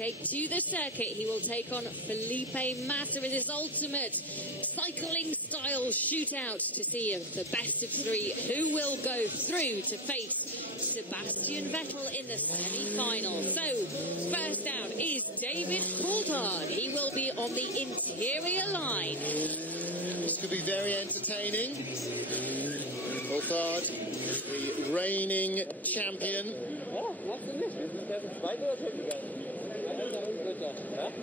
Take to the circuit, he will take on Felipe Massa in his ultimate cycling style shootout to see if the best of three who will go through to face Sebastian Vettel in the semi-final. So, first out is David Coulthard. He will be on the interior line. This could be very entertaining. Coulthard, the reigning champion.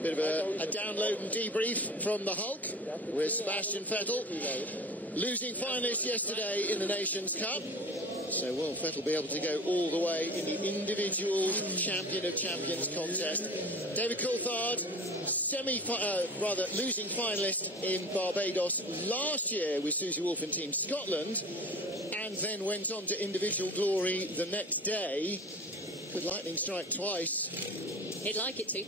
Bit of a download and debrief from the Hulk with Sebastian Vettel, losing finalist yesterday in the Nations Cup. So will Vettel be able to go all the way in the individual champion of champions contest? David Coulthard, losing finalist in Barbados last year with Susie Wolff and Team Scotland, and then went on to individual glory the next day. Could lightning strike twice? He'd like it to.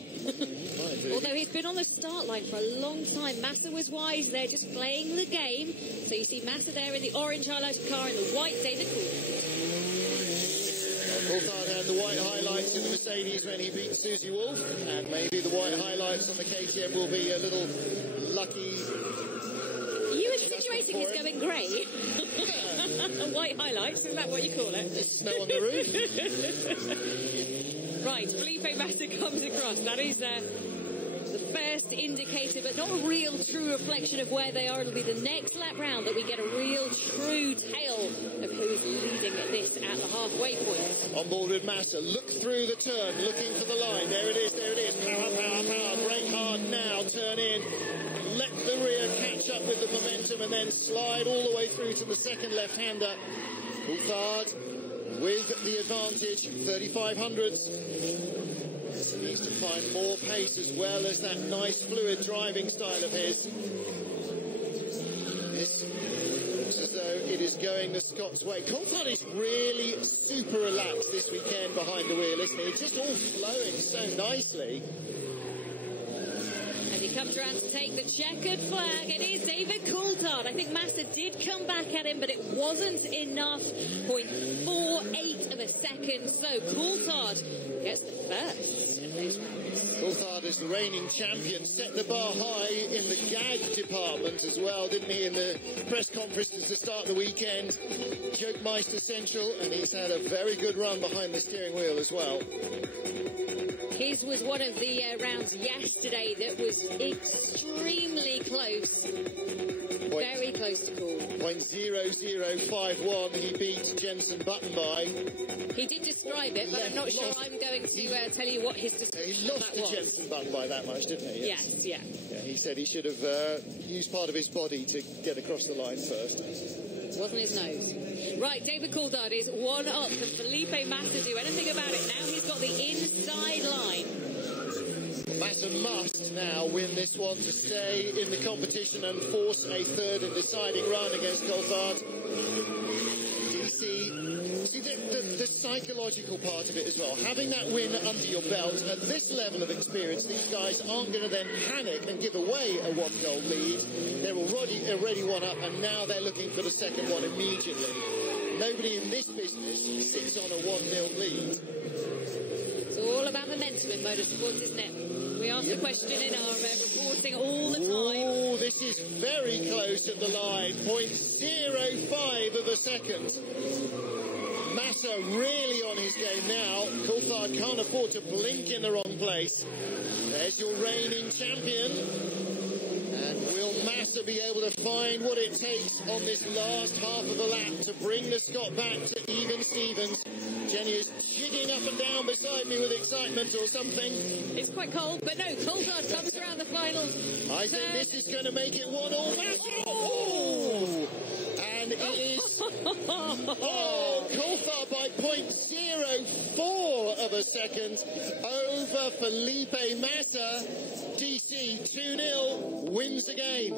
Although he's been on the start line for a long time. Massa was wise there, just playing the game. So you see Massa there in the orange highlighted car and the white David Coulthard. Coulthard had the white highlights in the Mercedes when he beat Susie Wolff, and maybe the white highlights on the KTM will be a little lucky. Are you insinuating he's going grey? White highlights, is that what you call it? There's snow on the roof. Right, Felipe Massa comes across. That is the first indicator, but not a real true reflection of where they are. It'll be the next lap round that we get a real true tale of who's leading this at the halfway point. On board with Massa, look through the turn, looking for the line. There it is, there it is. Power, power, power. Brake hard now, turn in. Let the rear catch up with the momentum and then slide all the way through to the second left-hander. Coulthard with the advantage, 3500s. Needs to find more pace as well as that nice fluid driving style of his. This looks as though it is going the Scots way. Coulthard is really super relaxed this weekend behind the wheel, isn't he? It's just all flowing so nicely. And he comes around to take the checkered flag. It is David Coulthard. I think Massa did come back at him, but it wasn't enough. 0.48 of a second. So Coulthard gets the first of those rounds. Coulthard is the reigning champion. Set the bar high in the gag department as well, didn't he, in the press conferences to start the weekend. Jokemeister Central, and he's had a very good run behind the steering wheel as well. His was one of the rounds yesterday that was extremely close. Very close to call. 0.0051 he beat Jenson Button by. He did describe it, but I'm not sure I'm going to tell you what his description he lost to Jenson Button by that much, didn't he? Yes, yeah. He said he should have used part of his body to get across the line first. It wasn't his nose. Right, David Coulthard is one up. Can Felipe Massa do anything about it? Now he's got the inside line. Massa must now win this one to stay in the competition and force a third and deciding run against Coulthard. You see the psychological part of it as well. Having that win under your belt at this level of experience, these guys aren't going to then panic and give away a one-goal lead. They're already one up, and now they're looking for the second one immediately. Nobody in this business sits on a 1-0 lead. It's all about momentum in motorsport, isn't it? We ask the question in our reporting all the time. Oh, this is very close at the line. 0.05 of a second. Massa really on his game now. Coulthard can't afford to blink in the wrong place. There's your reigning champion. And will Massa be able to find what it takes on this last half of the lap to bring the Scot back to even Stevens? Jenny is jigging up and down beside me with excitement or something. It's quite cold, but no, Coulthard comes around the final. I think this is going to make it 1-1 Massa. Oh! And it is Coulthard by 0.04 of a second over Felipe Massa. DC 2-0 wins the game.